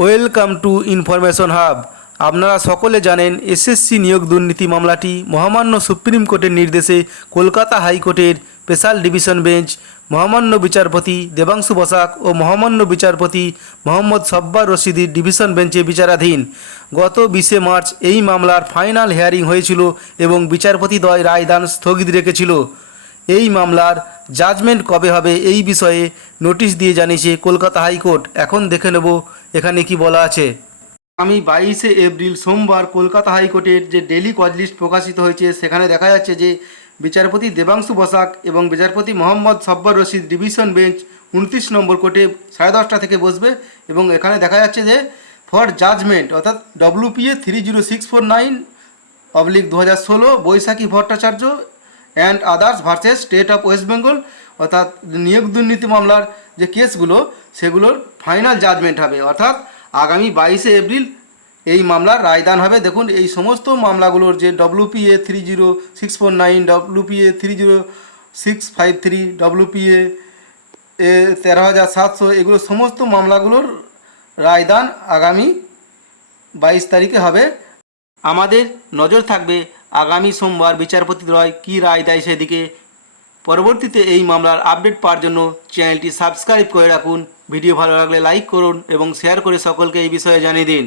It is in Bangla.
Welcome to information hub. আপনারা সকলে জানেন, এসএসসি নিয়োগ দুর্নীতি মামলাটি মহামান্য সুপ্রিম কোর্টের নির্দেশে কলকাতা হাইকোর্টের স্পেশাল ডিভিশন বেঞ্চ, মহামান্য বিচারপতি দেবাংশু বসাক ও মহামান্য বিচারপতি মোহাম্মদ সব্বার রশিদির ডিভিশন বেঞ্চে বিচারাধীন। গত বিশে মার্চ এই মামলার ফাইনাল হিয়ারিং হয়েছিল এবং বিচারপতি বিচারপতিদ্বয় রায়দান স্থগিত রেখেছিল। এই মামলার জাজমেন্ট কবে হবে এই বিষয়ে নোটিশ দিয়ে জানিয়েছে কলকাতা হাইকোর্ট। এখন দেখে নেব এখানে কি বলা আছে। আমি বাইশে এপ্রিল সোমবার কলকাতা হাইকোর্টের যে ডেলি কজ লিস্ট প্রকাশিত হয়েছে, সেখানে দেখা যাচ্ছে যে বিচারপতি দেবাংশু বসাক এবং বিচারপতি মোহাম্মদ সব্বর রশিদ ডিভিশন বেঞ্চ উনত্রিশ নম্বর কোর্টে সাড়ে দশটা থেকে বসবে এবং এখানে দেখা যাচ্ছে যে ফর জাজমেন্ট অর্থাৎ WPA three zero six four nine oblique দু হাজার ষোলো, Baishakhi Bhattacharya and others versus state of West Bengal অর্থাৎ নিয়োগ দুর্নীতি মামলার যে কেসগুলো, সেগুলোর ফাইনাল জাজমেন্ট হবে। অর্থাৎ আগামী বাইশে এপ্রিল এই মামলার রায়দান হবে। দেখুন, এই সমস্ত মামলাগুলোর যে WPA three zero six four nine WPA three zero six five three WPA এ তেরো হাজার সাতশো, এগুলো সমস্ত মামলাগুলোর রায়দান আগামী বাইশ তারিখে হবে। আমাদের নজর থাকবে আগামী সোমবার বিচারপতি রয় কী রায় দেয় সেদিকে পরবর্তীতে এই মামলার আপডেট পাওয়ার জন্য চ্যানেলটি সাবস্ক্রাইব করে রাখুন। ভিডিও ভালো লাগলে লাইক করুন এবং শেয়ার করে সকলকে এই বিষয়ে জানিয়ে দিন।